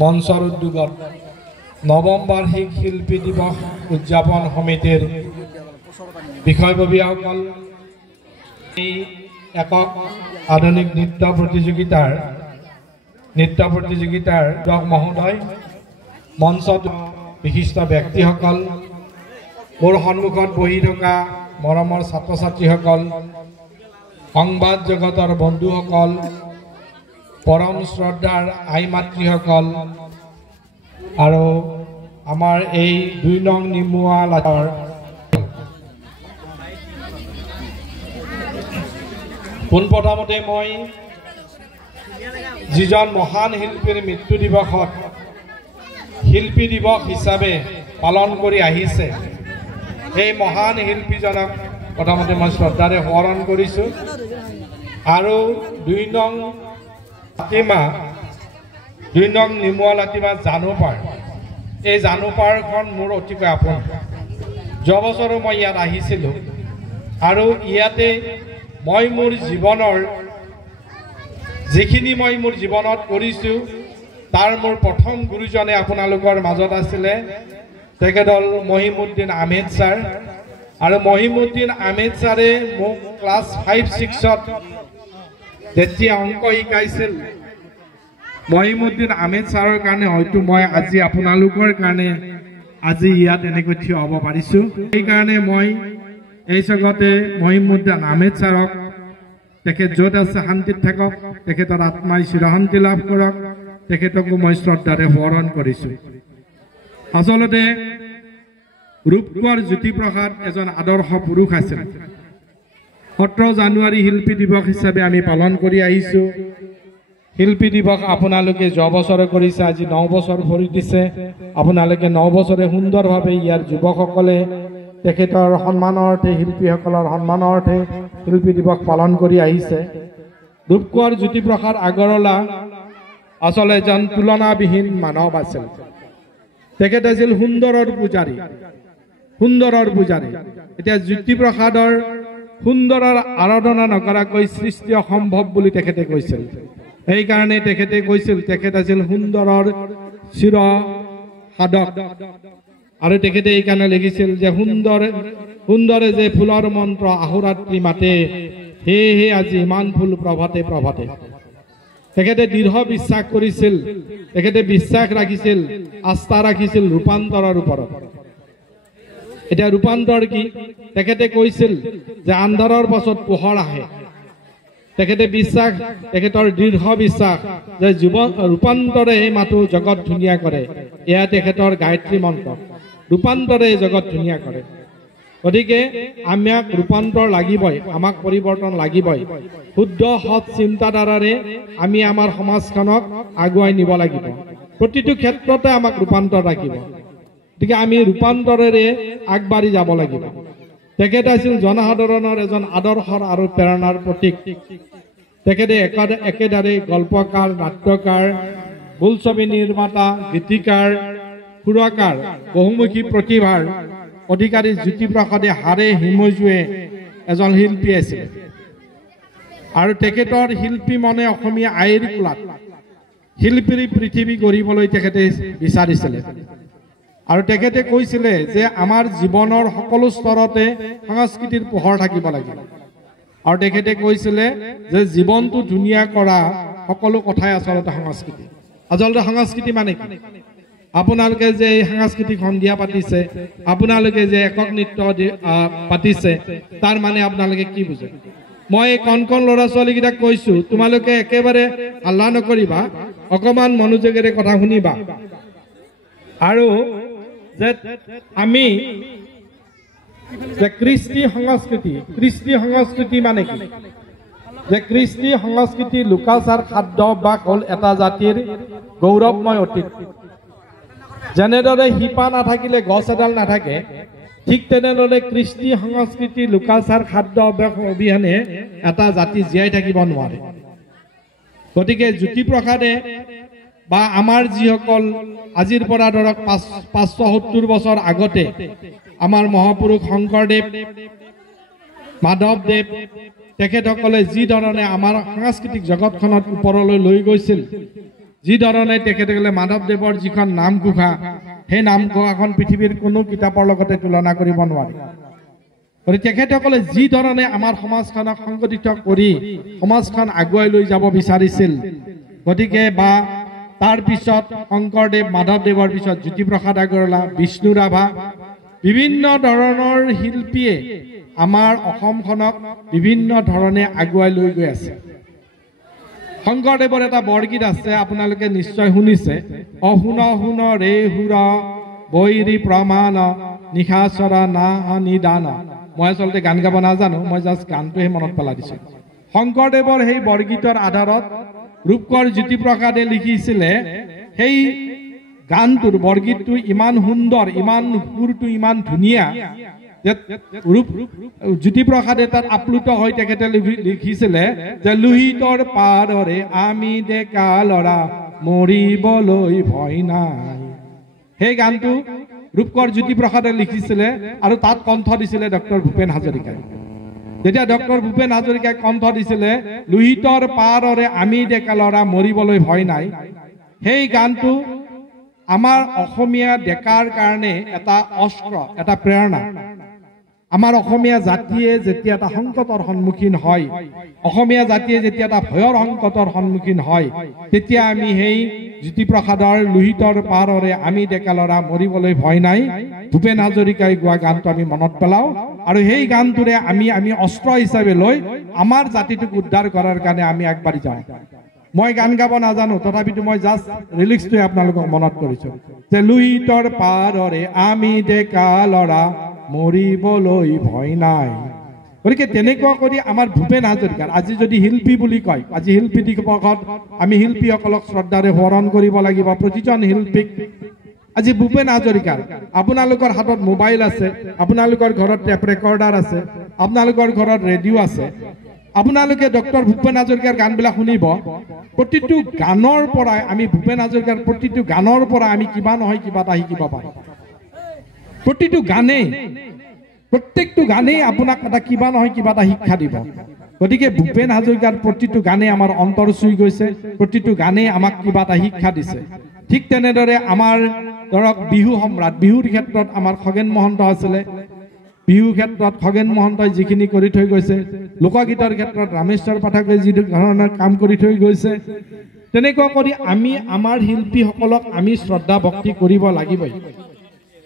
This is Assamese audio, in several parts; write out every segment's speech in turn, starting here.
মঞ্চৰ উদ্যোগত নৱম বাৰ্ষিক শিল্পী দিৱস উদযাপন সমিতিৰ বিষয়ববীয়াসকল এই একক আধুনিক নৃত্য প্ৰতিযোগিতাৰ দক মহোদয় মঞ্চত বিশিষ্ট ব্যক্তিসকল মোৰ সন্মুখত বহি থকা মৰমৰ ছাত্ৰ ছাত্ৰীসকল সংবাদ জগতৰ বন্ধুসকল পৰম শ্ৰদ্ধাৰ আই মাতৃসকল আৰু আমাৰ এই ২ নং নিমুৱা লাটৰ পোনপ্ৰথমতে মই যিজন মহান শিল্পীৰ মৃত্যু দিৱসত শিল্পী দিৱস হিচাপে পালন কৰি আহিছে এই মহান শিল্পীজনক প্ৰথমতে মই শ্ৰদ্ধাৰে সোঁৱৰণ কৰিছোঁ আৰু ২ নং নিমুৱা লাতিমা জানুপাৰ এই জানুপাৰখন মোৰ অতিকৈ আপোন যোৱা বছৰো মই ইয়াত আহিছিলোঁ আৰু ইয়াতে মই মোৰ জীৱনৰ যিখিনি মই মোৰ জীৱনত কৰিছোঁ তাৰ মোৰ প্ৰথম গুৰুজনে আপোনালোকৰ মাজত আছিলে তেখেত হ'ল মহিমুদ্দিন আহমেদ ছাৰ আৰু মহিমুদ্দিন আহমেদ ছাৰে মোক ক্লাছ 5-6ত যেতিয়া অংক শিকাইছিল মহিমুদ্দিন আহমেদ ছাৰৰ কাৰণে হয়তো মই আজি আপোনালোকৰ কাৰণে আজি ইয়াত এনেকৈ থিয় হ'ব পাৰিছোঁ সেইকাৰণে মই এই জগতে মহিমুদ্দিন আহমেদ ছাৰক তেখেত য'ত আছে শান্তিত থাকক তেখেতৰ আত্মাই চিৰশান্তি লাভ কৰক তেখেতকো মই শ্ৰদ্ধাৰে সোঁৱৰণ কৰিছোঁ আচলতে ৰূপকোঁৱৰ জ্যোতিপ্ৰসাদ এজন আদৰ্শ পুৰুষ আছিল 17 জানুৱাৰী শিল্পী দিৱস হিচাপে আমি পালন কৰি আহিছোঁ শিল্পী দিৱস আপোনালোকে যোৱা বছৰে কৰিছে আজি 9 বছৰ ভৰি দিছে আপোনালোকে 9 বছৰে সুন্দৰভাৱে ইয়াৰ যুৱকসকলে তেখেতৰ সন্মানৰ অৰ্থে শিল্পীসকলৰ সন্মানৰ অৰ্থে শিল্পী দিৱস পালন কৰি আহিছে ৰূপকোঁৱৰ জ্যোতিপ্ৰসাদ আগৰৱালা আচলতে এজন তুলনাবিহীন মানৱ আছিল তেখেত আছিল সুন্দৰৰ পূজাৰী এতিয়া জ্যোতিপ্ৰসাদৰ সুন্দৰৰ আৰাধনা নকৰাকৈ সৃষ্টি অসম্ভৱ বুলি তেখেতে কৈছিল সেইকাৰণে তেখেতে কৈছিল তেখেত আছিল সুন্দৰৰ চিৰ সাধক আৰু তেখেতে এইকাৰণে লিখিছিল যে সুন্দৰে যে ফুলৰ মন্ত্ৰ আহোৰাত্ৰি মাতে সেয়েহে আজি ইমান ফুল প্ৰভাতে তেখেতে দৃঢ় বিশ্বাস কৰিছিল তেখেতে বিশ্বাস ৰাখিছিল আস্থা ৰাখিছিল ৰূপান্তৰৰ ওপৰত এতিয়া ৰূপান্তৰ কি তেখেতে কৈছিল যে আন্ধাৰৰ পাছত পোহৰ আহে তেখেতৰ দৃঢ় বিশ্বাস যে ৰূপান্তৰে এই মাথো জগত ধুনীয়া কৰে এয়া তেখেতৰ গায়ত্ৰী মন্ত্ৰ ৰূপান্তৰে জগত ধুনীয়া কৰে গতিকে আমাক ৰূপান্তৰ লাগিবই আমাক পৰিৱৰ্তন লাগিবই শুদ্ধ সৎ চিন্তাধাৰাৰে আমি আমাৰ সমাজখনক আগুৱাই নিব লাগিব প্ৰতিটো ক্ষেত্ৰতে আমাক ৰূপান্তৰ লাগিব গতিকে আমি ৰূপান্তৰেৰে আগবাঢ়ি যাব লাগিব তেখেত আছিল জনসাধাৰণৰ এজন আদৰ্শৰ আৰু প্ৰেৰণাৰ প্ৰতীক তেখেতে একেদৰে গল্পকাৰ নাট্যকাৰ বোলছবি নিৰ্মাতা গীতিকাৰ সুৰকাৰ বহুমুখী প্ৰতিভাৰ অধিকাৰী জ্যোতিপ্ৰসাদে হাড়ে হিমজুৱে এজন শিল্পী আছিল আৰু তেখেতৰ শিল্পী মনে অসমীয়া আইৰ কোলাত শিল্পীৰ পৃথিৱী গঢ়িবলৈ তেখেতে বিচাৰিছিলে আৰু তেখেতে কৈছিলে যে আমাৰ জীৱনৰ সকলো স্তৰতে সংস্কৃতিৰ পোহৰ থাকিব লাগিব আৰু তেখেতে কৈছিলে যে জীৱনটো ধুনীয়া কৰা সকলো কথাই আচলতে সংস্কৃতি মানে কি আপোনালোকে যে সাংস্কৃতিক সন্ধিয়া পাতিছে আপোনালোকে যে একক নৃত্য পাতিছে তাৰ মানে আপোনালোকে কি বুজে মই কণ ল'ৰা ছোৱালীকেইটাক কৈছোঁ তোমালোকে একেবাৰে হাল্লা নকৰিবা অকণমান মনোযোগেৰে কথা শুনিবা আৰু যে আমি যে কৃষ্টি সংস্কৃতি মানে কি যে কৃষ্টি সংস্কৃতি লোকাচাৰ খাদ্য বা হ'ল এটা জাতিৰ গৌৰৱময় অতীত যেনেদৰে শিপা নাথাকিলে গছ এডাল নাথাকে ঠিক তেনেদৰে কৃষ্টি সংস্কৃতি লোকাচাৰ খাদ্য অবিহনে এটা জাতি জীয়াই থাকিব নোৱাৰে গতিকে জ্যোতিপ্ৰসাদে বা আমাৰ যিসকল আজিৰ পৰা ধৰক 570 বছৰ আগতে আমাৰ মহাপুৰুষ শংকৰদেৱ মাধৱদেৱ তেখেতসকলে যি ধৰণে আমাৰ সাংস্কৃতিক জগতখনত ওপৰলৈ লৈ গৈছিল যি ধৰণে তেখেতসকলে মাধৱদেৱৰ যিখন নামঘোষা সেই নামঘোষাখন পৃথিৱীৰ কোনো কিতাপৰ লগতে তুলনা কৰিব নোৱাৰে গতিকে তেখেতসকলে যি ধৰণে আমাৰ সমাজখনক সংগঠিত কৰি সমাজখন আগুৱাই লৈ যাব বিচাৰিছিল গতিকে বা তাৰ পিছত শংকৰদেৱ মাধৱদেৱৰ পিছত জ্যোতিপ্ৰসাদ আগৰৱালা বিষ্ণু ৰাভা বিভিন্ন ধৰণৰ শিল্পীয়ে আমাৰ অসমখনক বিভিন্ন ধৰণে আগুৱাই লৈ গৈ আছে শংকৰদেৱৰ এটা বৰগীত আছে আপোনালোকে নিশ্চয় শুনিছে অশুন শুন ৰে হুৰ বৈৰী প্ৰমাণ নিশাচৰ না নিদান মই আচলতে গান গাব নাজানো মই জাষ্ট গানটোহে মনত পেলাই দিছোঁ শংকৰদেৱৰ সেই বৰগীতৰ আধাৰত ৰূপকৰ জ্যোতিপ্ৰসাদে লিখিছিলে সেই গানটোৰ বৰগীতটো ইমান সুন্দৰ ইমান সুৰটো ইমান ধুনীয়া যে জ্যোতিপ্ৰসাদে তাত আপ্লুত হৈ তেখেতে লিখিছিলে যে লোহিতৰ পাৰৰে আমি ডেকা ল'ৰা মৰিবলৈ ভয় নাই সেই গানটো ৰূপকৰ জ্যোতিপ্ৰসাদে লিখিছিলে আৰু তাত কণ্ঠ দিছিলে ডক্টৰ ভূপেন হাজৰিকাই যেতিয়া ডক্টৰ ভূপেন হাজৰিকাই কণ্ঠ দিছিলে লোহিতৰ পাৰৰে আমি ডেকা ল'ৰা মৰিবলৈ ভয় নাই সেই গানটো আমাৰ অসমীয়া ডেকাৰ কাৰণে এটা অস্ত্ৰ এটা প্ৰেৰণা আমাৰ অসমীয়া জাতিয়ে যেতিয়া এটা সংকটৰ সন্মুখীন হয় অসমীয়া জাতিয়ে যেতিয়া এটা ভয়ৰ সংকটৰ সন্মুখীন হয় তেতিয়া আমি সেই জ্যোতিপ্ৰসাদৰ লোহিতৰ পাৰৰে আমি ডেকা ল'ৰা মৰিবলৈ ভয় নাই ভূপেন হাজৰিকাই গোৱা গানটো আমি মনত পেলাওঁ আৰু সেই গানটোৰে আমি অস্ত্ৰ হিচাপে লৈ আমাৰ জাতিটোক উদ্ধাৰ কৰাৰ কাৰণে আমি আগবাঢ়ি যাওঁ মই গান গাব নাজানো তথাপিতো মই জাষ্ট ৰিলিক্সটোৱে আপোনালোকক মনত কৰিছোঁ যে লোহিতৰ পাৰৰে আমি ডেকা ল'ৰা মৰিবলৈ ভয় নাই গতিকে তেনেকুৱা কৰি আমাৰ ভূপেন হাজৰিকাৰ আজি যদি শিল্পী বুলি কয় আজি শিল্পী দিৱসত আমি শিল্পীসকলক শ্ৰদ্ধাৰে সোঁৱৰণ কৰিব লাগিব প্ৰতিজন শিল্পীক আজি ভূপেন হাজৰিকাৰ আপোনালোকৰ হাতত মোবাইল আছে আপোনালোকৰ ঘৰত টেপ ৰেকৰ্ডাৰ আছে আপোনালোকৰ ঘৰত ৰেডিঅ' আছে আপোনালোকে ডক্টৰ ভূপেন হাজৰিকাৰ গানবিলাক শুনিব প্ৰতিটো গানৰ পৰাই আমি ভূপেন হাজৰিকাৰ প্ৰতিটো গানৰ পৰা আমি কিবা নহয় কিবা এটা শিকিব পাৰোঁ প্ৰতিটো গানেই প্ৰত্যেকটো গানেই আপোনাক এটা কিবা নহয় কিবা এটা শিক্ষা দিব গতিকে ভূপেন হাজৰিকাৰ প্ৰতিটো গানেই আমাৰ অন্তৰ চুই গৈছে প্ৰতিটো গানেই আমাক কিবা এটা শিক্ষা দিছে ঠিক তেনেদৰে আমাৰ ধৰক বিহু সম্ৰাট বিহুৰ ক্ষেত্ৰত আমাৰ খগেন মহন্ত আছিলে বিহুৰ ক্ষেত্ৰত খগেন মহন্তই যিখিনি কৰি থৈ গৈছে লোকগীতৰ ক্ষেত্ৰত ৰামেশ্বৰ পাঠকে যি ধৰণৰ কাম কৰি থৈ গৈছে তেনেকুৱা কৰি আমি আমাৰ শিল্পীসকলক আমি শ্ৰদ্ধা ভক্তি কৰিব লাগিবই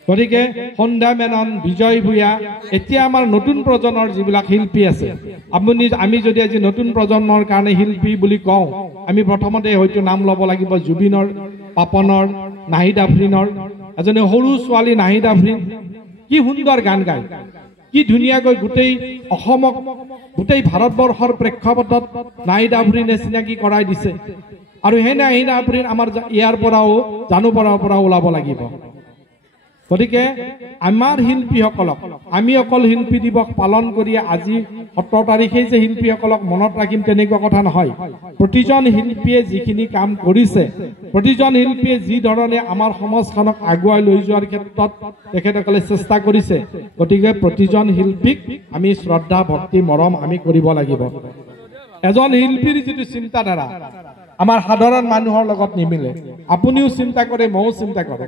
গতিকে সন্ধ্যা মেনন বিজয় ভূঞা এতিয়া আমাৰ নতুন প্ৰজন্মৰ যিবিলাক শিল্পী আছে আমি যদি আজি নতুন প্ৰজন্মৰ কাৰণে শিল্পী বুলি কওঁ আমি প্ৰথমতে হয়তো নাম ল'ব লাগিব জুবিনৰ পাপনৰ নাহিদ আফ্ৰিনৰ এজনী সৰু ছোৱালী নাহিদ আফ্ৰিন কি সুন্দৰ গান গায় কি ধুনীয়াকৈ গোটেই অসমক গোটেই ভাৰতবৰ্ষৰ প্ৰেক্ষাপটত নাহিদ আফ্ৰিনে চিনাকি কৰাই দিছে আৰু সেই নাহিদ আফ্ৰিন আমাৰ ইয়াৰ পৰাও জানুপাৰাৰ পৰা ওলাব লাগিব গতিকে আমাৰ শিল্পীসকলক আমি অকল শিল্পী দিৱস পালন কৰি আজি 17 তাৰিখে যে শিল্পীসকলক মনত ৰাখিম তেনেকুৱা কথা নহয় প্ৰতিজন শিল্পীয়ে যিখিনি কাম কৰিছে প্ৰতিজন শিল্পীয়ে যি ধৰণে আমাৰ সমাজখনক আগুৱাই লৈ যোৱাৰ ক্ষেত্ৰত তেখেতসকলে চেষ্টা কৰিছে গতিকে প্ৰতিজন শিল্পীক আমি শ্ৰদ্ধা ভক্তি মৰম আমি কৰিব লাগিব এজন শিল্পীৰ যিটো চিন্তাধাৰা আমাৰ সাধাৰণ মানুহৰ লগত নিমিলে আপুনিও চিন্তা কৰে ময়ো চিন্তা কৰে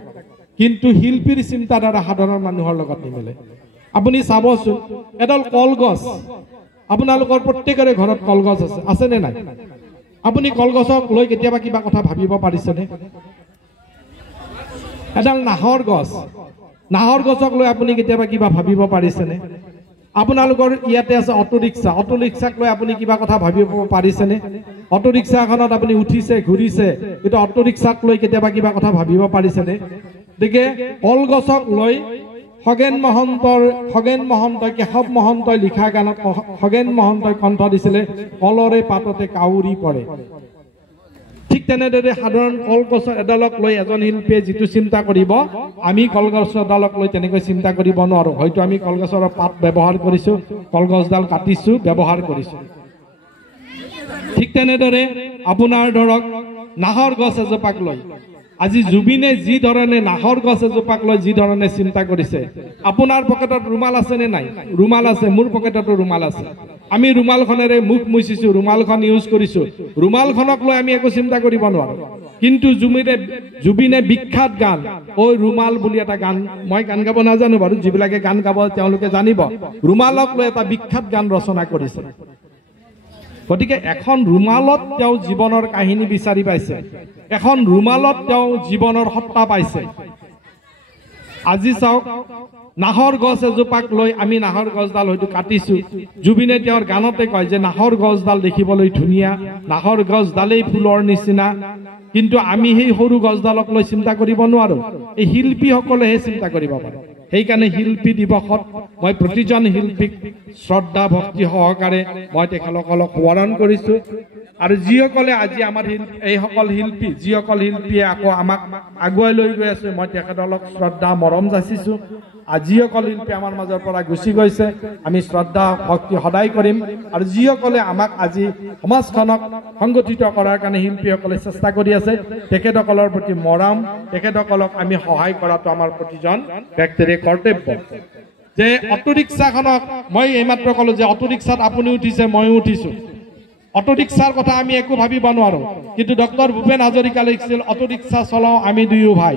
কিন্তু শিল্পীৰ চিন্তাধাৰা সাধাৰণ মানুহৰ লগত নিমিলে আপুনি চাবচোন এডাল কলগছ আপোনালোকৰ প্ৰত্যেকৰে ঘৰত কলগছ আছে নে নাই আপুনি কলগছক লৈ কেতিয়াবা কিবা কথা ভাবিব পাৰিছেনে এডাল নাহৰ গছক লৈ আপুনি কেতিয়াবা কিবা ভাবিব পাৰিছেনে আপোনালোকৰ ইয়াতে আছে অটো ৰিক্সাক লৈ আপুনি কিবা কথা ভাবিব পাৰিছেনে অটো ৰিক্সাখনত আপুনি উঠিছে ঘূৰিছে কিন্তু অটো ৰিক্সাক লৈ কেতিয়াবা কিবা কথা ভাবিব পাৰিছেনে গতিকে কলগছক লৈ খগেন মহন্তই কেশৱ মহন্তই লিখা গানত খগেন মহন্তই কণ্ঠ দিছিলে কলৰে পাততে কাউৰী পৰে ঠিক তেনেদৰে সাধাৰণ কলগছ এডালক লৈ এজন শিল্পীয়ে যিটো চিন্তা কৰিব আমি কলগছ এডালক লৈ তেনেকৈ চিন্তা কৰিব নোৱাৰো হয়তো আমি কলগছৰ পাত ব্যৱহাৰ কৰিছো কলগছডাল কাটিছো ব্যৱহাৰ কৰিছো ঠিক তেনেদৰে আপোনাৰ ধৰক নাহৰ গছ এজোপাক লৈ আজি জুবিনে যি ধৰণে নাহৰ গছ এজোপাক লৈ যি ধৰণে চিন্তা কৰিছে আপোনাৰ পকেটত ৰুমাল আছে নে নাই ৰুমাল আছে মোৰ পকেটতো ৰুমাল আছে আমি ৰুমালখনেৰে মুখ মুচিছো ৰুমালখন ইউজ কৰিছো ৰুমালখনক লৈ আমি একো চিন্তা কৰিব নোৱাৰো কিন্তু জুবিনে বিখ্যাত গান ঐ ৰুমাল বুলি এটা গান, মই গান গাব নাজানো বাৰু, যিবিলাকে গান গাব তেওঁলোকে জানিব, ৰুমালক লৈ এটা বিখ্যাত গান ৰচনা কৰিছে। গতিকে এখন ৰুমালত তেওঁ জীৱনৰ কাহিনী বিচাৰি পাইছে, এখন ৰুমালত তেওঁ জীৱনৰ সত্তা পাইছে। আজি চাওক, নাহৰ গছ এজোপাক লৈ আমি নাহৰ গছডাল হয়তো কাটিছো, জুবিনে তেওঁৰ গানতে কয় যে নাহৰ গছডাল দেখিবলৈ ধুনীয়া, নাহৰ গছডালেই ফুলৰ নিচিনা, কিন্তু আমি সেই সৰু গছডালক লৈ চিন্তা কৰিব নোৱাৰো, এই শিল্পীসকলেহে চিন্তা কৰিব পাৰে। সেইকাৰণে শিল্পী দিৱসত মই প্ৰতিজন শিল্পীক শ্ৰদ্ধা ভক্তি সহকাৰে মই তেখেতসকলক সোঁৱৰণ কৰিছো। আৰু যিসকলে আজি আমাৰ এইসকল শিল্পী, যিসকল শিল্পীয়ে আকৌ আমাক আগুৱাই লৈ গৈ আছে, মই তেখেতসকলক শ্ৰদ্ধা মৰম যাচিছো। আৰু যিসকল শিল্পী আমাৰ মাজৰ পৰা গুচি গৈছে, আমি শ্ৰদ্ধা ভক্তি সদায় কৰিম। আৰু যিসকলে আমাক আজি সমাজখনক সংগঠিত কৰাৰ কাৰণে শিল্পীসকলে চেষ্টা কৰি আছে, তেখেতসকলৰ প্ৰতি মৰম, তেখেতসকলক আমি সহায় কৰাটো আমাৰ প্ৰতিজন ব্যক্তিৰে কৰ্তব্য। যে অটো ৰিক্সাখনক মই এইমাত্ৰ ক'লো যে অটো ৰিক্সাত আপুনি উঠিছে, ময়ো উঠিছো, অটো ৰিক্সাৰ কথা আমি একো ভাবিব নোৱাৰো, কিন্তু ডক্টৰ ভূপেন হাজৰিকা লিখিছিল অটো ৰিক্সা চলাও আমি দুয়ো ভাই,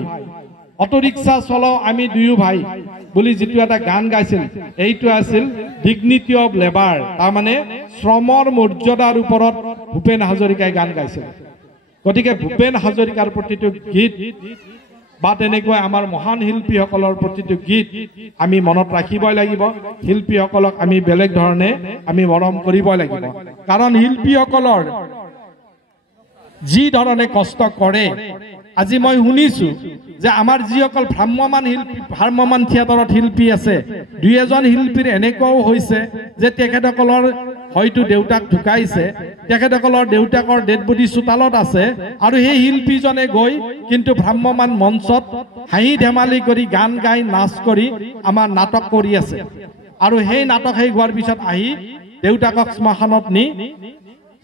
অটো ৰিক্সা চলাও আমি দুয়ো ভাই বুলি যিটো এটা গান গাইছিল, এইটো আছিল ডিগনিটি অফ লেবাৰ, তাৰমানে শ্ৰমৰ মৰ্যাদাৰ ওপৰত ভূপেন হাজৰিকাই গান গাইছিল। গতিকে ভূপেন হাজৰিকাৰ প্ৰতিটো গীত বা তেনেকৈ আমাৰ মহান শিল্পীসকলৰ প্ৰতিটো গীত আমি মনত ৰাখিবই লাগিব। শিল্পীসকলক আমি বেলেগ ধৰণে আমি মৰম কৰিবই লাগিব, কাৰণ শিল্পীসকলৰ যি ধৰণে কষ্ট কৰে, আজি মই শুনিছো যে আমাৰ যিসকল ভ্ৰাম্যমান থিয়েটাৰত শিল্পী আছে, দুই এজন শিল্পীৰ এনেকুৱাও হৈছে যে তেখেতসকলৰ হয়তো দেউতাক ঢুকাইছে, তেখেতসকলৰ দেউতাকৰ ডেড বডি চোতালত আছে, আৰু সেই শিল্পীজনে গৈ কিন্তু ভ্ৰাম্যমান মঞ্চত হাঁহি ধেমালি কৰি গান গাই নাচ কৰি আমাৰ নাটক কৰি আছে, আৰু সেই নাটক শেষ হোৱাৰ পিছত আহি দেউতাকক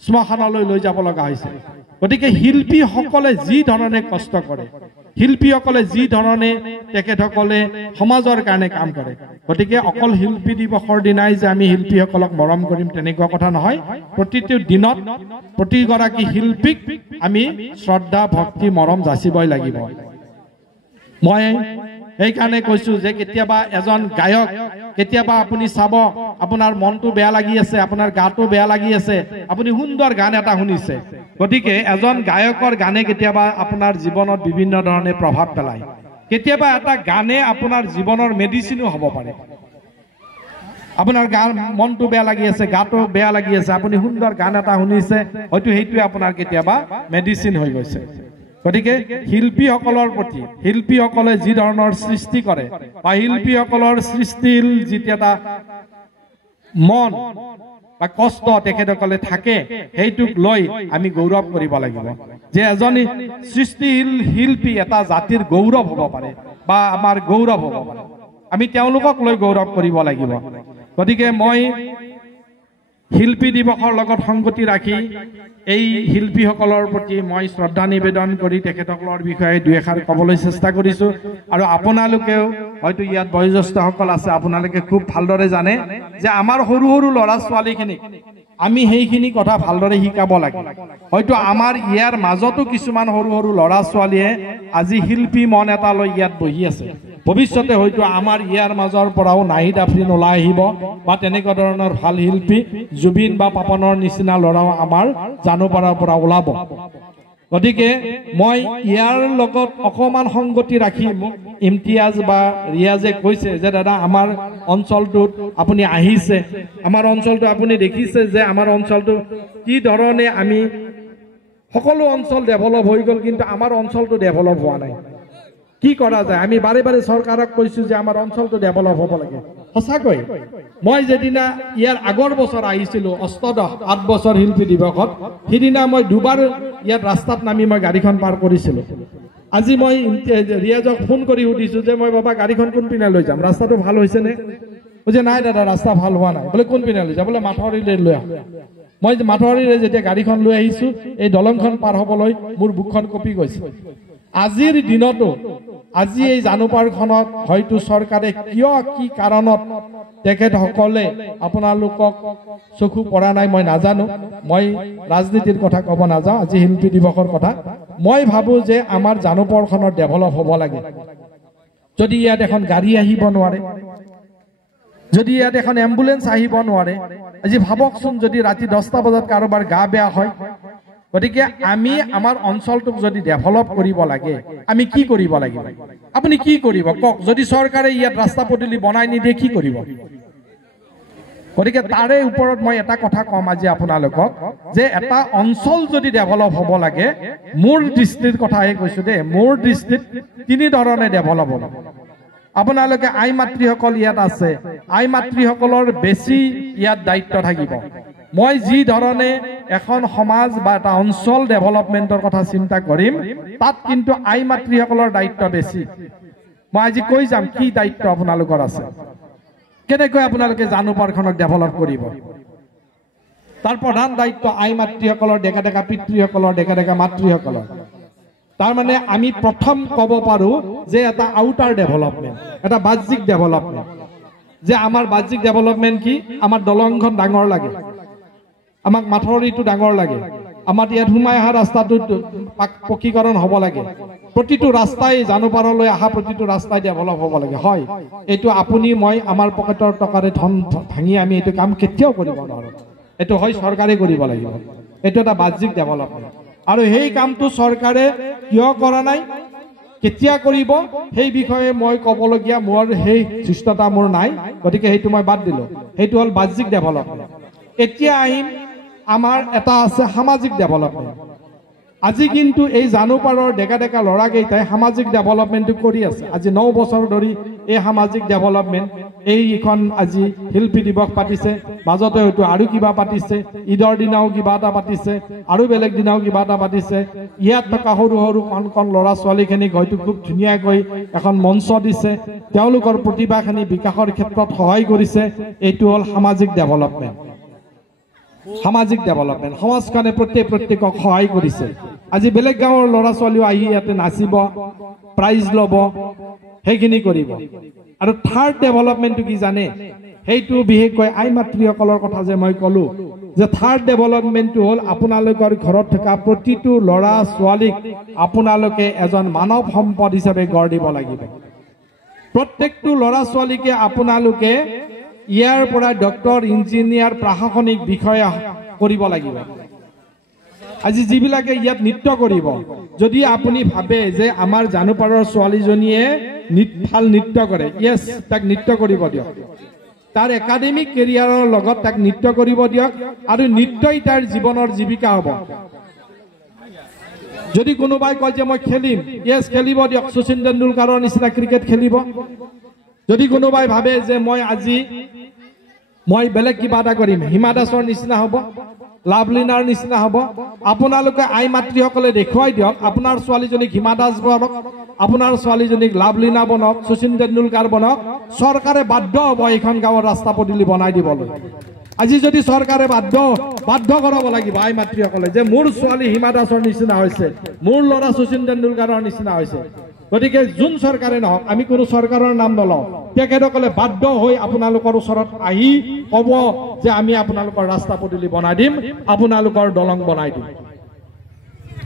শ্মশানলৈ লৈ যাব লগা হৈছে। গতিকে শিল্পীসকলে যি ধৰণে কষ্ট কৰে, শিল্পীসকলে যি ধৰণে তেখেতসকলে সমাজৰ কাৰণে কাম কৰে, গতিকে অকল শিল্পী দিৱসৰ দিনাই যে আমি শিল্পীসকলক মৰম কৰিম তেনেকুৱা কথা নহয়, প্ৰতিটো দিনত প্ৰতিগৰাকী শিল্পীক আমি শ্ৰদ্ধা ভক্তি মৰম যাচিবই লাগিব। মই সেইকাৰণে কৈছো যে কেতিয়াবা এজন গায়ক, কেতিয়াবা আপুনি চাব আপোনাৰ মনটো বেয়া লাগি আছে, আপোনাৰ গাটো বেয়া লাগি আছে, আপুনি সুন্দৰ গান এটা শুনিছে, গতিকে এজন গায়কৰ গানে কেতিয়াবা আপোনাৰ জীৱনত বিভিন্ন ধৰণে প্ৰভাৱ পেলায়। কেতিয়াবা এটা গানে আপোনাৰ জীৱনৰ মেডিচিনো হ'ব পাৰে। আপোনাৰ মনটো বেয়া লাগি আছে, গাটো বেয়া লাগি আছে, আপুনি সুন্দৰ গান এটা শুনিছে, হয়তো সেইটোৱে আপোনাৰ কেতিয়াবা মেডিচিন হৈ গৈছে। গতিকে শিল্পীসকলৰ প্ৰতি, শিল্পীসকলে যি ধৰণৰ সৃষ্টি কৰে বা শিল্পীসকলৰ সৃষ্টিৰ যিটো এটা মন বা কষ্ট তেখেতসকলে থাকে, সেইটোক লৈ আমি গৌৰৱ কৰিব লাগিব যে এজন সৃষ্টিশীল শিল্পী এটা জাতিৰ গৌৰৱ হ'ব পাৰে বা আমাৰ গৌৰৱ হ'ব পাৰে, আমি তেওঁলোকক লৈ গৌৰৱ কৰিব লাগিব। গতিকে মই শিল্পী দিৱসৰ লগত সংগতি ৰাখি এই শিল্পীসকলৰ প্ৰতি মই শ্ৰদ্ধা নিবেদন কৰি তেখেতসকলৰ বিষয়ে দুই এষাৰ ক'বলৈ চেষ্টা কৰিছো। আৰু আপোনালোকেও হয়তো ইয়াত বয়োজ্যেষ্ঠসকল আছে, আপোনালোকে খুব ভালদৰে জানে যে আমাৰ সৰু সৰু ল'ৰা ছোৱালীখিনিক আমি সেইখিনি কথা ভালদৰে শিকাব লাগে। হয়তো আমাৰ ইয়াৰ মাজতো কিছুমান সৰু সৰু ল'ৰা ছোৱালীয়ে আজি শিল্পী মন এটা লৈ ইয়াত বহি আছে, ভৱিষ্যতে হয়তো আমাৰ ইয়াৰ মাজৰ পৰাও নাহিদ আফ্ৰিন ওলাই আহিব বা তেনেকুৱা ধৰণৰ ভাল শিল্পী জুবিন বা পাপনৰ নিচিনা ল'ৰাও আমাৰ জানুপাৰাৰ পৰা ওলাব। গতিকে মই ইয়াৰ লগত অকমান সংগতি ৰাখি মোক ইমতিয়াজ বা ৰিয়াজে কৈছে যে দাদা আমাৰ অঞ্চলটোত আপুনি আহিছে, আমাৰ অঞ্চলটো আপুনি দেখিছে যে আমাৰ অঞ্চলটো কি ধৰণে আমি সকলো অঞ্চল ডেভেলপ হৈ গ'ল, কিন্তু আমাৰ অঞ্চলটো ডেভেলপ হোৱা নাই। কি কৰা যায়? আমি বাৰে বাৰে চৰকাৰক কৈছো যে আমাৰ অঞ্চলটো ডেভেলপ হ'ব লাগে। সঁচাকৈ মই যেদিনা ইয়াৰ আগৰ বছৰ আহিছিলো অষ্টদশ 8 বছৰ শিল্পী দিৱসত, সেইদিনা মই দুবাৰ ইয়াত ৰাস্তাত নামি মই গাড়ীখন পাৰ কৰিছিলো। আজি মই ৰিয়াজক ফোন কৰি সুধিছো যে মই বাবা গাড়ীখন কোনপিনে লৈ যাম, ৰাস্তাটো ভাল হৈছে নে? বুজি নাই দাদা ৰাস্তা ভাল হোৱা নাই। বোলে কোনপিনে লৈ যাম? বোলে মাথাউৰিলৈ লৈ আহ। মই মাথাউৰিৰে যেতিয়া গাড়ীখন লৈ আহিছো, এই দলংখন পাৰ হ'বলৈ মোৰ বুকখন কঁপি গৈছে। আজিৰ দিনতো আজি এই জানুপাৰখনত হয়তো চৰকাৰে কিয় কি কাৰণত তেখেতসকলে আপোনালোকক চকু পৰা নাই মই নাজানো মই ৰাজনীতিৰ কথা ক'ব নাযাওঁ আজি শিল্পী দিৱসৰ কথা মই ভাবো যে আমাৰ জানুপাৰখনৰ ডেভেলপ হ'ব লাগে যদি ইয়াত এখন গাড়ী আহিব নোৱাৰে যদি ইয়াত এখন এম্বুলেন্স আহিব নোৱাৰে আজি ভাবকচোন যদি ৰাতি 10টা বজাত কাৰোবাৰ গা বেয়া হয় গতিকে আমি আমাৰ অঞ্চলটোক যদি ডেভেলপ কৰিব লাগে আমি কি কৰিব লাগিব আপুনি কি কৰিব কক যদি চৰকাৰে ইয়াত ৰাস্তা পদূলি বনাই নিদিয়ে কি কৰিব গতিকে তাৰে ওপৰত মই এটা কথা কম আজি আপোনালোকক যে এটা অঞ্চল যদি ডেভেলপ হ'ব লাগে মোৰ দৃষ্টিৰ কথাহে কৈছো দে মোৰ দৃষ্টিত তিনি ধৰণে ডেভেলপ হ'ব আপোনালোকে আই মাতৃসকল ইয়াত আছে আই মাতৃসকলৰ বেছি ইয়াত দায়িত্ব থাকিব মই যি ধৰণে এখন সমাজ বা এটা অঞ্চল ডেভেলপমেন্টৰ কথা চিন্তা কৰিম তাত কিন্তু আই মাতৃসকলৰ দায়িত্ব বেছি মই আজি কৈ যাম কি দায়িত্ব আপোনালোকৰ আছে কেনেকৈ আপোনালোকে জানুপাৰখনক ডেভেলপ কৰিব তাৰ প্ৰধান দায়িত্ব আই মাতৃসকলৰ ডেকা ডেকা পিতৃসকলৰ ডেকা ডেকা মাতৃসকলৰ তাৰ মানে আমি প্ৰথম ক'ব পাৰো যে এটা আউটাৰ ডেভেলপমেন্ট এটা বাহ্যিক ডেভেলপমেন্ট যে আমাৰ বাহ্যিক ডেভেলপমেন্ট কি আমাৰ দলংখন ডাঙৰ লাগে আমাক মাথৰিটো ডাঙৰ লাগে আমাৰ ইয়াত সোমাই অহা ৰাস্তাটো পকীকৰণ হ'ব লাগে প্ৰতিটো ৰাস্তাই জানুপাৰলৈ অহা প্ৰতিটো ৰাস্তাই ডেভেলপ হ'ব লাগে হয় এইটো আপুনি মই আমাৰ পকেটৰ টকাৰে ধন ভাঙি আমি এইটো কাম কেতিয়াও কৰিব নোৱাৰো এইটো হয় চৰকাৰে কৰিব লাগিব এইটো এটা বাহ্যিক ডেভেলপমেন্ট আৰু সেই কামটো চৰকাৰে কিয় কৰা নাই কেতিয়া কৰিব সেই বিষয়ে মই ক'বলগীয়া মোৰ সেই দৃষ্টতা মোৰ নাই গতিকে সেইটো মই বাদ দিলো সেইটো হ'ল বাহ্যিক ডেভেলপমেন্ট এতিয়া আহিম আমাৰ এটা আছে সামাজিক ডেভেলপমেন্ট আজি কিন্তু এই জানুপাৰৰ ডেকা ডেকা ল'ৰাকেইটাই সামাজিক ডেভেলপমেন্টটো কৰি আছে আজি 9 বছৰ ধৰি এই সামাজিক ডেভেলপমেন্ট এইখন আজি শিল্পী দিৱস পাতিছে মাজতে হয়তো আৰু কিবা পাতিছে ঈদৰ দিনাও কিবা এটা পাতিছে আৰু বেলেগ দিনাও কিবা এটা পাতিছে ইয়াত থকা সৰু সৰু কণ ল'ৰা ছোৱালীখিনিক হয়তো খুব ধুনীয়াকৈ এখন মঞ্চ দিছে তেওঁলোকৰ প্ৰতিভাখিনি বিকাশৰ ক্ষেত্ৰত সহায় কৰিছে এইটো হ'ল সামাজিক ডেভেলপমেন্ট সামাজিক ডেভেলপমেন্ট সমাজখনে প্ৰত্যেকক সহায় কৰিছে আজি বেলেগ গাঁৱৰ ল'ৰা ছোৱালীও আহি ইয়াতে নাচিব প্ৰাইজ ল'ব সেইখিনি কৰিব আৰু থাৰ্ড ডেভেলপমেন্টটো কি জানে সেইটো বিশেষকৈ আই মাতৃসকলৰ কথা যে মই ক'লো যে থাৰ্ড ডেভেলপমেন্টটো হ'ল আপোনালোকৰ ঘৰত থকা প্ৰতিটো ল'ৰা ছোৱালীক আপোনালোকে এজন মানৱ সম্পদ হিচাপে গঢ় দিব লাগিব প্ৰত্যেকটো ল'ৰা ছোৱালীকে আপোনালোকে ইয়াৰ পৰা ডক্টৰ ইঞ্জিনিয়াৰ প্ৰশাসনিক বিষয়া কৰিব লাগিব আজি যিবিলাকে ইয়াত নৃত্য কৰিব যদি আপুনি ভাবে যে আমাৰ জানুপাৰৰ ছোৱালীজনীয়ে ভাল নৃত্য কৰে ইয়েছ তাক নৃত্য কৰিব দিয়ক তাৰ একাডেমিক কেৰিয়াৰৰ লগত তাক নৃত্য কৰিব দিয়ক আৰু নৃত্যই তাৰ জীৱনৰ জীৱিকা হ'ব যদি কোনোবাই কয় যে মই খেলিম ইয়েছ খেলিব দিয়ক শচীন তেণ্ডুলকাৰৰ নিচিনা ক্ৰিকেট খেলিব যদি কোনোবাই ভাবে যে মই বেলেগ কিবা এটা কৰিম হিমা দাসৰ নিচিনা হ'ব লাভলীনাৰ নিচিনা হ'ব আপোনালোকে আই মাতৃসকলে দেখুৱাই দিয়ক আপোনাৰ ছোৱালীজনীক হিমা দাস বনক আপোনাৰ ছোৱালীজনীক লাভলীনা বনক শচীন তেণ্ডুলকাৰ বনক চৰকাৰে বাধ্য হ'ব এইখন গাঁৱৰ ৰাস্তা পদূলি বনাই দিবলৈ আজি যদি চৰকাৰে বাধ্য কৰাব লাগিব আই মাতৃসকলে যে মোৰ ছোৱালী হিমা দাসৰ নিচিনা হৈছে মোৰ ল'ৰা শচীন তেণ্ডুলকাৰৰ নিচিনা হৈছে গতিকে যোন চৰকাৰে নহওক আমি কোনো চৰকাৰৰ নাম নলওঁ তেখেতসকলে বাধ্য হৈ আপোনালোকৰ ওচৰত আহি ক'ব যে আমি আপোনালোকৰ ৰাস্তা পদূলি বনাই দিম আপোনালোকৰ দলং বনাই দিম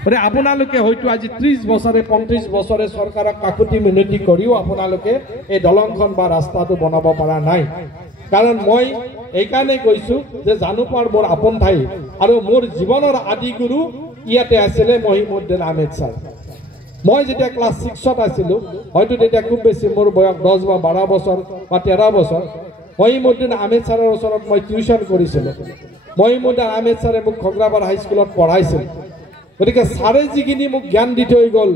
গতিকে আপোনালোকে হয়তো আজি 30 বছৰে 35 বছৰে চৰকাৰক কাকুতি মিনতি কৰিও আপোনালোকে এই দলংখন বা ৰাস্তাটো বনাব পৰা নাই কাৰণ মই এইকাৰণে কৈছো যে জানুপাৰ মোৰ আপোন ঠাই আৰু মোৰ জীৱনৰ আদি গুৰু ইয়াতে আছিলে মহিমুদ্দিন আহমেদ ছাৰ মই যেতিয়া ক্লাছ 6ত আছিলো হয়তো তেতিয়া খুব বেছি মোৰ বয়স 10 বা 12 বছৰ বা 13 বছৰ মহিমুদ্দিন আহমেদ ছাৰৰ ওচৰত মই টিউচন কৰিছিলো মহিমুদ্দিন আহমেদ ছাৰে মোক খগৰাবাৰ হাইস্কুলত পঢ়াইছিল গতিকে ছাৰে যিখিনি মোক জ্ঞান দি থৈ গ'ল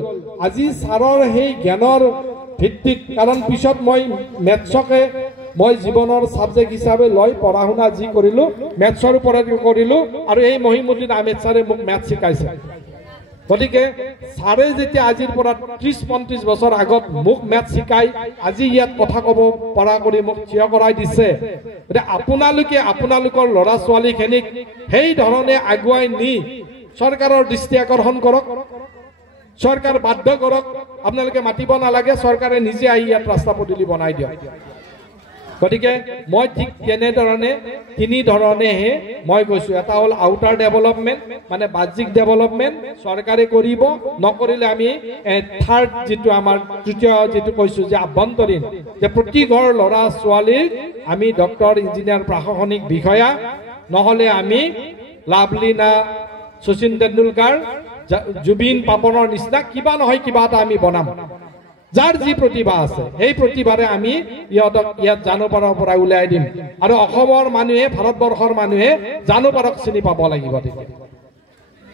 আজি ছাৰৰ সেই জ্ঞানৰ ভিত্তিত কাৰণ পিছত মই মেথছকে মই জীৱনৰ সাবজেক্ট হিচাপে লৈ পঢ়া শুনা যি কৰিলো মেথছৰ ওপৰত কৰিলো আৰু এই মহিমুদ্দিন আহমেদ ছাৰে মোক মেথছ শিকাইছে গতিকে ছাৰে যেতিয়া আজিৰ পৰা 30-35 বছৰ আগত মোক মেথছ শিকাই আজি ইয়াত কথা ক'ব পৰা কৰি মোক থিয় কৰাই দিছে গতিকে আপোনালোকে আপোনালোকৰ ল'ৰা ছোৱালীখিনিক সেই ধৰণে আগুৱাই নি চৰকাৰৰ দৃষ্টি আকৰ্ষণ কৰক চৰকাৰ বাধ্য কৰক, আপোনালোকে মাতিব নালাগে, চৰকাৰে নিজে আহি ইয়াত ৰাস্তা পদূলি বনাই দিয়ক। গতিকে মই ঠিক তেনেধৰণে তিনি ধৰণেহে মই কৈছোঁ। এটা হ'ল আউটাৰ ডেভেলপমেণ্ট, মানে বাহ্যিক ডেভেলপমেণ্ট চৰকাৰে কৰিব, নকৰিলে আমি থাৰ্ড যিটো আমাৰ তৃতীয় যিটো কৈছোঁ যে আভ্যন্তৰীণ, যে প্ৰতি ঘৰ ল'ৰা ছোৱালীৰ আমি ডক্টৰ, ইঞ্জিনিয়াৰ, প্ৰশাসনিক বিষয়া, নহ'লে আমি লাভলীনা, শচীন তেণ্ডুলকাৰ, জুবিন পাপনৰ নিচিনা কিবা নহয় কিবা এটা আমি বনাম। যাৰ যি প্ৰতিভা আছে সেই প্ৰতিভাৰে আমি ইহঁতক ইয়াত জানুপাৰাৰ পৰা উলিয়াই দিম, আৰু অসমৰ মানুহে, ভাৰতবৰ্ষৰ মানুহে জানুপাৰক চিনি পাব লাগিব।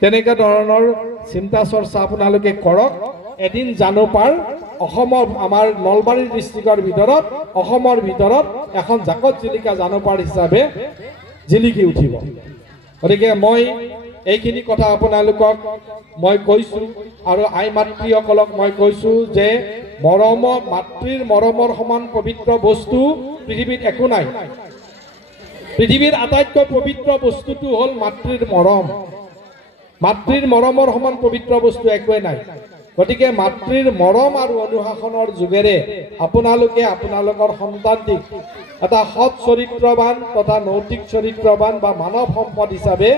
তেনেকুৱা ধৰণৰ চিন্তা চৰ্চা আপোনালোকে কৰক। এদিন জানুপাৰ অসমৰ, আমাৰ নলবাৰী ডিষ্ট্ৰিক্টৰ ভিতৰত, অসমৰ ভিতৰত এখন জাকত জিলিকা জানুপাৰ হিচাপে জিলিকি উঠিব। গতিকে মই এইখিনি কথা আপোনালোকক মই কৈছোঁ, আৰু আই মাতৃসকলক মই কৈছোঁ যে মাতৃৰ মৰমৰ সমান পবিত্ৰ বস্তু পৃথিৱীত একো নাই। পৃথিৱীৰ আটাইতকৈ পবিত্ৰ বস্তুটো হ'ল মাতৃৰ মৰম। মাতৃৰ মৰমৰ সমান পবিত্ৰ বস্তু একোৱে নাই। গতিকে মাতৃৰ মৰম আৰু অনুশাসনৰ যোগেৰে আপোনালোকে আপোনালোকৰ সন্তানটিক এটা সৎ চৰিত্ৰৱান তথা নৈতিক চৰিত্ৰৱান বা মানৱ সম্পদ হিচাপে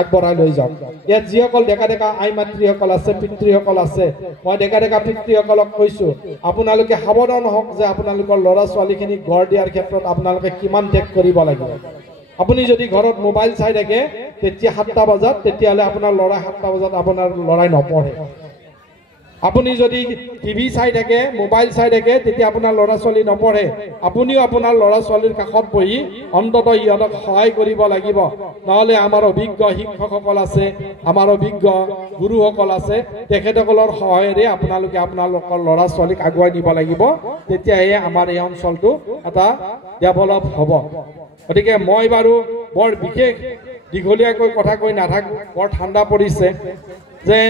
আগবঢ়াই লৈ যাওক। ইয়াত যিসকল ডেকা ডেকা আই মাতৃসকল আছে, পিতৃসকল আছে, মই ডেকা ডেকা পিতৃসকলক কৈছোঁ, আপোনালোকে সাৱধান হওক যে আপোনালোকৰ ল'ৰা ছোৱালীখিনিক গঢ় দিয়াৰ ক্ষেত্ৰত আপোনালোকে কিমান ত্যাগ কৰিব লাগিব। আপুনি যদি ঘৰত মোবাইল চাই থাকে তেতিয়া 7টা বজাত, তেতিয়াহ'লে আপোনাৰ ল'ৰাই 7টা বজাত আপোনাৰ ল'ৰাই নপঢ়ে। আপুনি যদি টিভি চাই থাকে, মোবাইল চাই থাকে, তেতিয়া আপোনাৰ ল'ৰা ছোৱালী নপঢ়ে। আপুনিও আপোনাৰ ল'ৰা ছোৱালীৰ কাষত বহি অন্ততঃ ইহঁতক সহায় কৰিব লাগিব। নহ'লে আমাৰ অভিজ্ঞ শিক্ষকসকল আছে, আমাৰ অভিজ্ঞ গুৰুসকল আছে, তেখেতসকলৰ সহায়েৰে আপোনালোকে আপোনালোকৰ ল'ৰা ছোৱালীক আগুৱাই নিব লাগিব। তেতিয়াহে আমাৰ এই অঞ্চলটো এটা ডেভেলপ হ'ব। গতিকে মই বাৰু বৰ বিশেষ দীঘলীয়াকৈ কথা কৈ নাথাকোঁ, বৰ ঠাণ্ডা পৰিছে। যে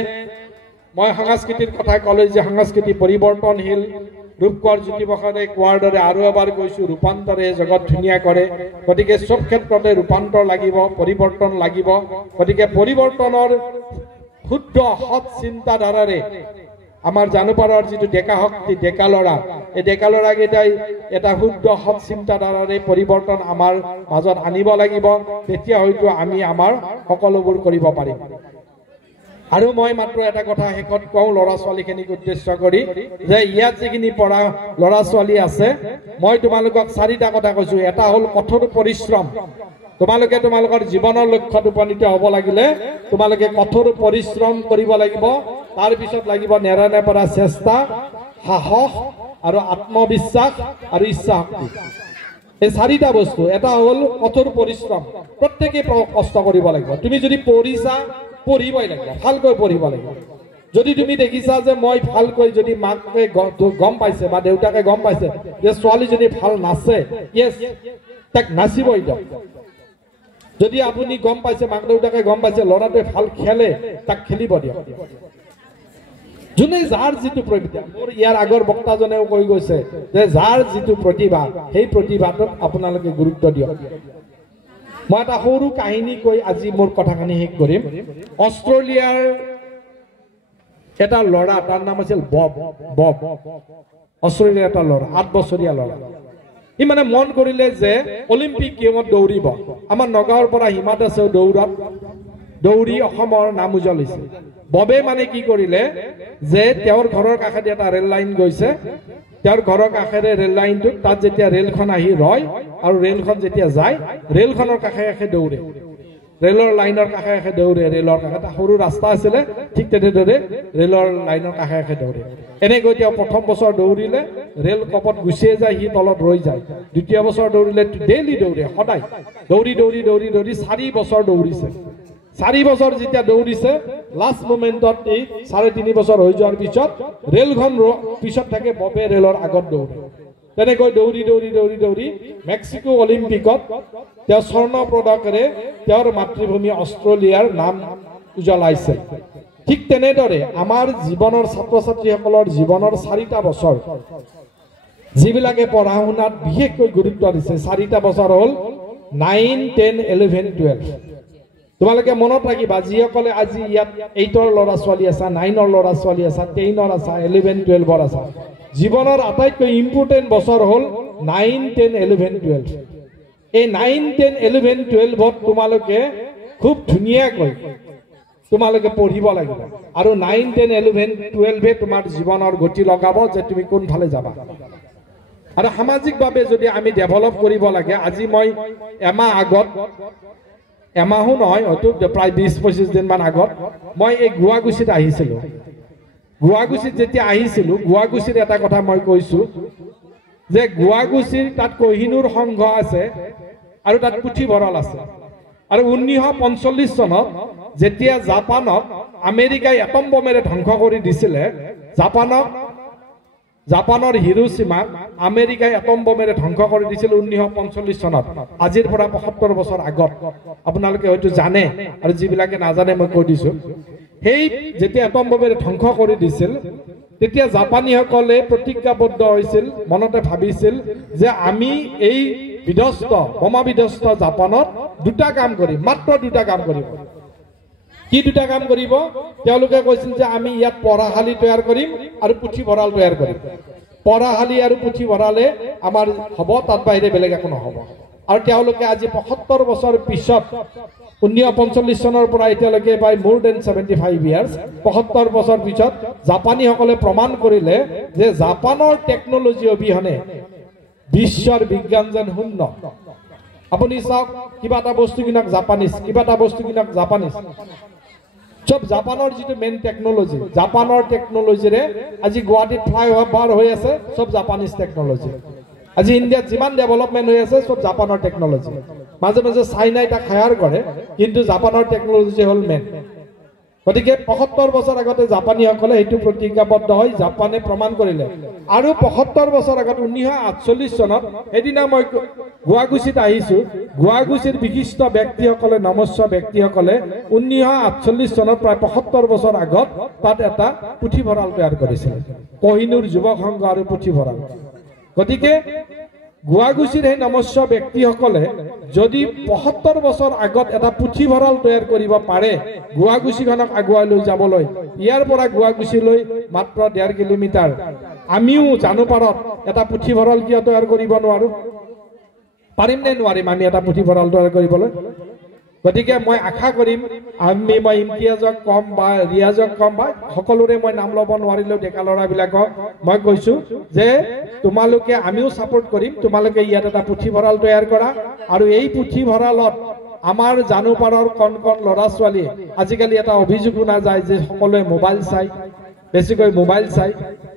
মই সাংস্কৃতিৰ কথা ক'লোঁ যে সাংস্কৃতিক পৰিৱৰ্তনশীল, ৰূপকোঁৱৰ জ্যোতিপ্ৰসাদে কোৱাৰ দৰে আৰু এবাৰ কৈছোঁ, ৰূপান্তৰে জগত ধুনীয়া কৰে। গতিকে চব ক্ষেত্ৰতে ৰূপান্তৰ লাগিব, পৰিৱৰ্তন লাগিব। গতিকে পৰিৱৰ্তনৰ শুদ্ধ সৎ চিন্তাধাৰাৰে আমাৰ জানুপাৰৰ যিটো ডেকা শক্তি, ডেকা ল'ৰা, এই ডেকা ল'ৰাকেইটাই এটা শুদ্ধ সৎ চিন্তাধাৰাৰে পৰিৱৰ্তন আমাৰ মাজত আনিব লাগিব। তেতিয়া হয়তো আমি আমাৰ সকলোবোৰ কৰিব পাৰিম। আৰু মই মাত্ৰ এটা কথা শেষত কওঁ ল'ৰা ছোৱালীখিনিক উদ্দেশ্য কৰি, যে ইয়াত যিখিনি পঢ়া ল'ৰা ছোৱালী আছে, মই তোমালোকক 4টা কথা কৈছোঁ। এটা হ'ল কঠোৰ পৰিশ্ৰম। তোমালোকে তোমালোকৰ জীৱনৰ লক্ষ্যত উপনীত হ'ব লাগিলে তোমালোকে কঠোৰ পৰিশ্ৰম কৰিব লাগিব। তাৰপিছত লাগিব নেৰানেপেৰা চেষ্টা, সাহস আৰু আত্মবিশ্বাস আৰু ইচ্ছা শক্তি। এই 4টা বস্তু। এটা হ'ল কঠোৰ পৰিশ্ৰম। প্ৰত্যেকে কষ্ট কৰিব লাগিব। তুমি যদি পঢ়িছা, পঢ়িবই লাগিব, ভালকৈ পঢ়িব লাগিব। যদি তুমি দেখিছা যে মই ভালকৈ, যদি মাকে গম পাইছে বা দেউতাকে গম পাইছে যে ছোৱালীজনী ভাল নাচে, ইয়েছ, তাক নাচিবই দিয়ক। যদি আপুনি গম পাইছে, মাক দেউতাকে গম পাইছে ল'ৰাটোৱে ভাল খেলে, তাক খেলিব দিয়ক। যোনে যাৰ যিটো প্ৰতিভা, মোৰ ইয়াৰ আগৰ বক্তাজনেও কৈ গৈছে যে যাৰ যিটো প্ৰতিভা, সেই প্ৰতিভাটোত আপোনালোকে গুৰুত্ব দিয়ক। মই এটা সৰু কাহিনী কৈ আজি মোৰ কথাখিনি শেষ কৰিম। অষ্ট্ৰেলিয়াৰ এটা ল'ৰা, তাৰ নাম আছিল বব। অষ্ট্ৰেলিয়াৰ এটা ল'ৰা, 8 বছৰীয়া ল'ৰা। সি মানে মন কৰিলে যে অলিম্পিক গেমত দৌৰিব। আমাৰ নগাঁৱৰ পৰা হিমা দাসেও দৌৰি অসমৰ নাম উজ্বলাইছে। ববে মানে কি কৰিলে যে তেওঁৰ ঘৰৰ কাষেদি এটা ৰেল লাইন গৈছে, তেওঁৰ ঘৰৰ কাষেৰে ৰেল লাইনটোত, তাত যেতিয়া ৰেলখন আহি ৰয় আৰু ৰেলখন যেতিয়া যায়, ৰেলখনৰ কাষে কাষে দৌৰে, ৰেলৰ লাইনৰ কাষে কাষে দৌৰে। ৰেলৰ কাষে এটা সৰু ৰাস্তা আছিলে, ঠিক তেনেদৰে ৰেলৰ লাইনৰ কাষে কাষে দৌৰে। এনেকৈ তেওঁ প্ৰথম বছৰ দৌৰিলে, ৰেল কপত গুচিয়ে যায়, সি তলত ৰৈ যায়। দ্বিতীয় বছৰ দৌৰিলে, ডেইলি দৌৰে, সদায় দৌৰি দৌৰি দৌৰি দৌৰি 4 বছৰ দৌৰিছে। 4 বছৰ যেতিয়া দৌৰিছে, লাষ্ট মোমেণ্টত এই 3.5 বছৰ হৈ যোৱাৰ পিছত ৰেলখন পিছত থাকে, ববে ৰেলৰ আগত দৌৰে। তেনেকৈ দৌৰি দৌৰি দৌৰি দৌৰি মেক্সিকো অলিম্পিকত তেওঁ স্বৰ্ণ পদকেৰে তেওঁৰ মাতৃভূমি অষ্ট্ৰেলিয়াৰ নাম উজ্বলাইছে। ঠিক তেনেদৰে আমাৰ জীৱনৰ ছাত্ৰ ছাত্ৰীসকলৰ জীৱনৰ 4টা বছৰ, যিবিলাকে পঢ়া শুনাত বিশেষকৈ গুৰুত্ব দিছে, 4টা বছৰ হ'ল 9, 10, 11, 12। তোমালোকে মনত ৰাখিবা, যিসকলে আজি ইয়াত 8ৰ ল'ৰা ছোৱালী আছা, 9ৰ ল'ৰা ছোৱালী আছা, 10ৰ আছা, 11, 12ৰ আছা, জীৱনৰ আটাইতকৈ ইম্পৰ্টেণ্ট বছৰ হ'ল 9, 10, 11, 12। এই 9, 10, 11, 12ত তোমালোকে খুব ধুনীয়াকৈ তোমালোকে পঢ়িব লাগিব, আৰু 9, 10, 11, 12এ তোমাৰ জীৱনৰ গতি লগাব যে তুমি কোনফালে যাবা। আৰু সামাজিকভাৱে যদি আমি ডেভেলপ কৰিব লাগে, আজি মই এমাহ আগত, এমাহো নহয়, হয়তো প্ৰায় 20-25 দিনমান আগত মই এই গুৱাগুচিত আহিছিলোঁ। গুৱাগুচিত যেতিয়া আহিছিলোঁ, গুৱাগুচিত এটা কথা মই কৈছোঁ যে গুৱাগুচিৰ তাত কহিনুৰ সংঘ আছে আৰু তাত পুথিভঁৰাল আছে। আৰু 1945 চনত যেতিয়া জাপানক আমেৰিকাই এটম বোমেৰে ধ্বংস কৰি দিছিলে, জাপানৰ হিৰোশ্বিমাক আমেৰিকাই এটম বোমেৰে ধ্বংস কৰি দিছিল 1945 চনত, আজিৰ পৰা 75 বছৰ আগত। আপোনালোকে হয়তো জানে, আৰু যিবিলাকে নাজানে মই কৈ দিছোঁ। সেই যেতিয়া এটম বোমেৰে ধ্বংস কৰি দিছিল, তেতিয়া জাপানীসকলে প্ৰতিজ্ঞাবদ্ধ হৈছিল, মনতে ভাবিছিল যে আমি এই বোমা বিধ্বস্ত জাপানত দুটা কাম কৰিম, মাত্ৰ দুটা কাম কৰিব। কি দুটা কাম কৰিব? তেওঁলোকে কৈছিল যে আমি ইয়াত পঢ়াশালী তৈয়াৰ কৰিম আৰু পুথিভঁৰাল তৈয়াৰ কৰিম। পঢ়াশালী আৰু পুথিভঁৰালে আমাৰ হ'ব, তাত বাহিৰে বেলেগ একো নহ'ব। আৰু তেওঁলোকে আজি 75 বছৰ পিছত, 1945 চনৰ পৰা এতিয়ালৈকে প্ৰায় মোৰ দেন 75 ইয়াৰ্ছ, 75 বছৰ পিছত জাপানীসকলে প্ৰমাণ কৰিলে যে জাপানৰ টেকনলজি অবিহনে বিশ্বৰ বিজ্ঞান যেন শূন্য। আপুনি চাওক, কিবা এটা বস্তু কিনক জাপানিজ, কিবা এটা বস্তু কিনক জাপানিজ, চব জাপানৰ যিটো মেইন টেকনলজি, জাপানৰ টেকনলজিৰে আজি গুৱাহাটীত ফ্লাইঅভাৰ হৈ আছে, চব জাপানিজ টেকনলজি। আজি ইণ্ডিয়াত যিমান ডেভেলপমেণ্ট হৈ আছে, চব জাপানৰ টেকনলজি। মাজে মাজে চাইনাই তাক হায়াৰ কৰে, কিন্তু জাপানৰ টেকনলজি হ'ল মেইন। গতিকে 75 বছৰ আগতে জাপানীসকলে সেইটো প্ৰতিজ্ঞাবদ্ধ হৈ জাপানে প্ৰমাণ কৰিলে। আৰু 75 বছৰ আগত 1948 চনত, সেইদিনা মই গুৱাগুচিত আহিছোঁ, গুৱাগুচিৰ বিশিষ্ট ব্যক্তিসকলে, নমস্য ব্যক্তিসকলে 1948 চনত প্ৰায় 75 বছৰ আগত তাত এটা পুথিভঁৰাল তৈয়াৰ কৰিছিল, কহিনুৰ যুৱক সংঘ আৰু পুথিভঁৰাল। গতিকে গুৱাগুচিৰ সেই নমস্য ব্যক্তিসকলে যদি 75 বছৰ আগত এটা পুথিভঁৰাল তৈয়াৰ কৰিব পাৰে, গুৱাগুচিখনক আগুৱাই লৈ যাবলৈ, ইয়াৰ পৰা গুৱাগুচিলৈ মাত্ৰ 1.5 কিলোমিটাৰ, আমিও জানুপাৰত এটা পুথিভঁৰাল কিয় তৈয়াৰ কৰিব নোৱাৰো? পাৰিম নে নোৱাৰিম আমি এটা পুথিভঁৰাল তৈয়াৰ কৰিবলৈ? গতিকে মই আশা কৰিম, মই ইমতিয়াজক কম বা ৰিয়াজক কম বা সকলোৰে মই নাম ল'ব নোৱাৰিলেও ডেকা ল'ৰাবিলাকক মই কৈছোঁ যে তোমালোকে, আমিও ছাপোৰ্ট কৰিম, তোমালোকে ইয়াত এটা পুথিভঁৰাল তৈয়াৰ কৰা। আৰু এই পুথিভঁৰালত আমাৰ জানুপাৰৰ কণ কণ ল'ৰা ছোৱালী, আজিকালি এটা অভিযোগ শুনা যায় যে সকলোৱে মোবাইল চাই, বেছিকৈ মোবাইল চাই।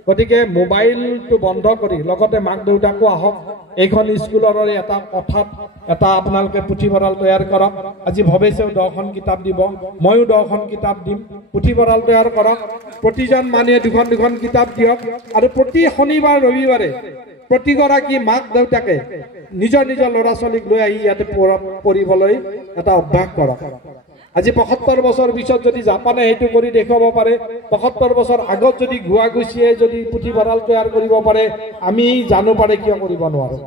গতিকে মোবাইলটো বন্ধ কৰি লগতে মাক দেউতাকো আহক, এইখন স্কুলৰে এটা কথাত এটা আপোনালোকে পুথিভঁৰাল তৈয়াৰ কৰক। আজি ভৱেশেও 10খন কিতাপ দিব, ময়ো 10খন কিতাপ দিম। পুথিভঁৰাল তৈয়াৰ কৰক, প্ৰতিজন মানুহে 2খন কিতাপ দিয়ক। আৰু প্ৰতি শনিবাৰ ৰবিবাৰে প্ৰতিগৰাকী মাক দেউতাকে নিজৰ নিজৰ ল'ৰা ছোৱালীক লৈ আহি ইয়াতে পঢ়িবলৈ এটা অভ্যাস কৰক। আজি 75 বছৰ পিছত যদি জাপানে সেইটো কৰি দেখুৱাব পাৰে, 75 বছৰ আগত যদি গুৱাগুচিয়ে যদি পুথিভঁৰাল তৈয়াৰ কৰিব পাৰে, আমি জানুপাৰে কিয় কৰিব নোৱাৰো?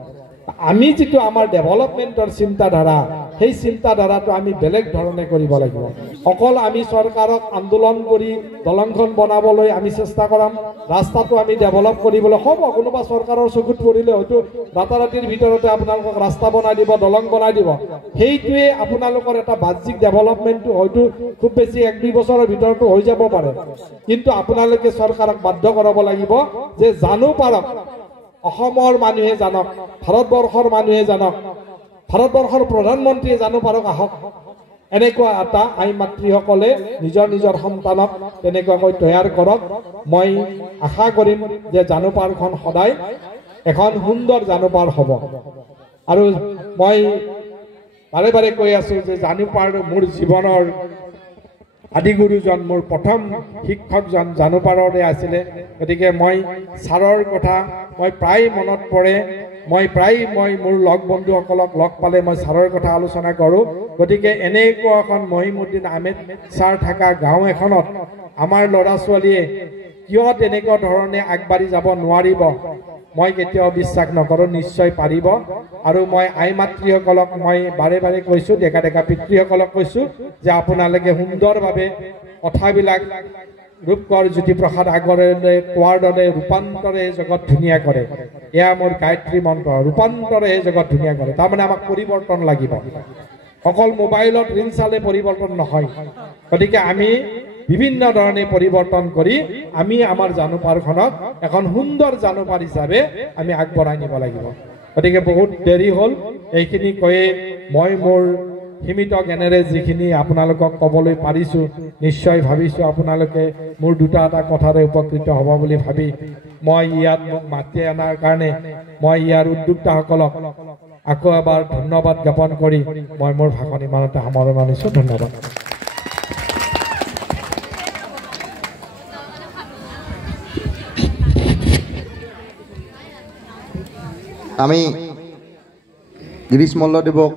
আমি যিটো আমাৰ ডেভেলপমেণ্টৰ চিন্তাধাৰা, সেই চিন্তাধাৰাটো আমি বেলেগ ধৰণে কৰিব লাগিব। অকল আমি চৰকাৰক আন্দোলন কৰি দলংখন বনাবলৈ আমি চেষ্টা কৰাম, ৰাস্তাটো আমি ডেভেলপ কৰিবলৈ হ'ব। কোনোবা চৰকাৰৰ চকুত পৰিলে হয়তো ৰাতাৰাতিৰ ভিতৰতে আপোনালোকক ৰাস্তা বনাই দিব, দলং বনাই দিব। সেইটোৱে আপোনালোকৰ এটা বাহ্যিক ডেভেলপমেণ্টটো হয়তো খুব বেছি 1-2 বছৰৰ ভিতৰতো হৈ যাব পাৰে, কিন্তু আপোনালোকে চৰকাৰক বাধ্য কৰাব লাগিব যে জানুপাৰক অসমৰ মানুহে জানক, ভাৰতবৰ্ষৰ মানুহে জানক, ভাৰতবৰ্ষৰ প্ৰধানমন্ত্ৰীয়ে জানুপাৰক আহক। এনেকুৱা এটা আই মাতৃসকলে নিজৰ নিজৰ সন্তানক তেনেকুৱাকৈ তৈয়াৰ কৰক। মই আশা কৰিম যে জানুপাৰখন সদায় এখন সুন্দৰ জানুপাৰ হ'ব। আৰু মই বাৰে বাৰে কৈ আছোঁ যে জানুপাৰ মোৰ জীৱনৰ আদিগুৰুজন, মোৰ প্ৰথম শিক্ষকজন জানুপাৰৰে আছিলে। গতিকে মই ছাৰৰ কথা মই প্ৰায় মনত পৰে, মই মোৰ লগ বন্ধুসকলক লগ পালে মই ছাৰৰ কথা আলোচনা কৰোঁ। গতিকে এনেকুৱা এখন মহিমুদ্দিন আহমেদ ছাৰ থকা গাঁও এখনত আমাৰ ল'ৰা ছোৱালীয়ে কিয় তেনেকুৱা ধৰণে আগবাঢ়ি যাব নোৱাৰিব? মই কেতিয়াও বিশ্বাস নকৰোঁ নিশ্চয় পাৰিব আৰু মই আই মাতৃসকলক মই বাৰে বাৰে কৈছোঁ ডেকা ডেকা পিতৃসকলক কৈছোঁ যে আপোনালোকে সুন্দৰভাৱে কথাবিলাক ৰূপকৰ জ্যোতিপ্ৰসাদ আগৰৱালাই কোৱাৰ দৰে ৰূপান্তৰে জগত ধুনীয়া কৰে এয়া মোৰ গায়ত্ৰী মন্ত্ৰ ৰূপান্তৰে জগত ধুনীয়া কৰে তাৰমানে আমাক পৰিৱৰ্তন লাগিব অকল মোবাইলত ৰিল চালে পৰিৱৰ্তন নহয় গতিকে আমি বিভিন্ন ধৰণে পৰিৱৰ্তন কৰি আমি আমাৰ জানুপাৰখনক এখন সুন্দৰ জানুপাৰ হিচাপে আমি আগবঢ়াই নিব লাগিব গতিকে বহুত দেৰি হ'ল এইখিনি কৈয়ে মই মোৰ সীমিত জ্ঞানেৰে যিখিনি আপোনালোকক ক'বলৈ পাৰিছোঁ নিশ্চয় ভাবিছোঁ আপোনালোকে মোৰ দুটা এটা কথাৰে উপকৃত হ'ব বুলি ভাবি মই ইয়াত মোক মাতি অনাৰ কাৰণে মই ইয়াৰ উদ্যোক্তাসকলক আকৌ এবাৰ ধন্যবাদ জ্ঞাপন কৰি মই মোৰ ভাষণ ইমানতে সামৰণি মাৰিছোঁ ধন্যবাদ আমি গিৰীশ মল্লদেৱক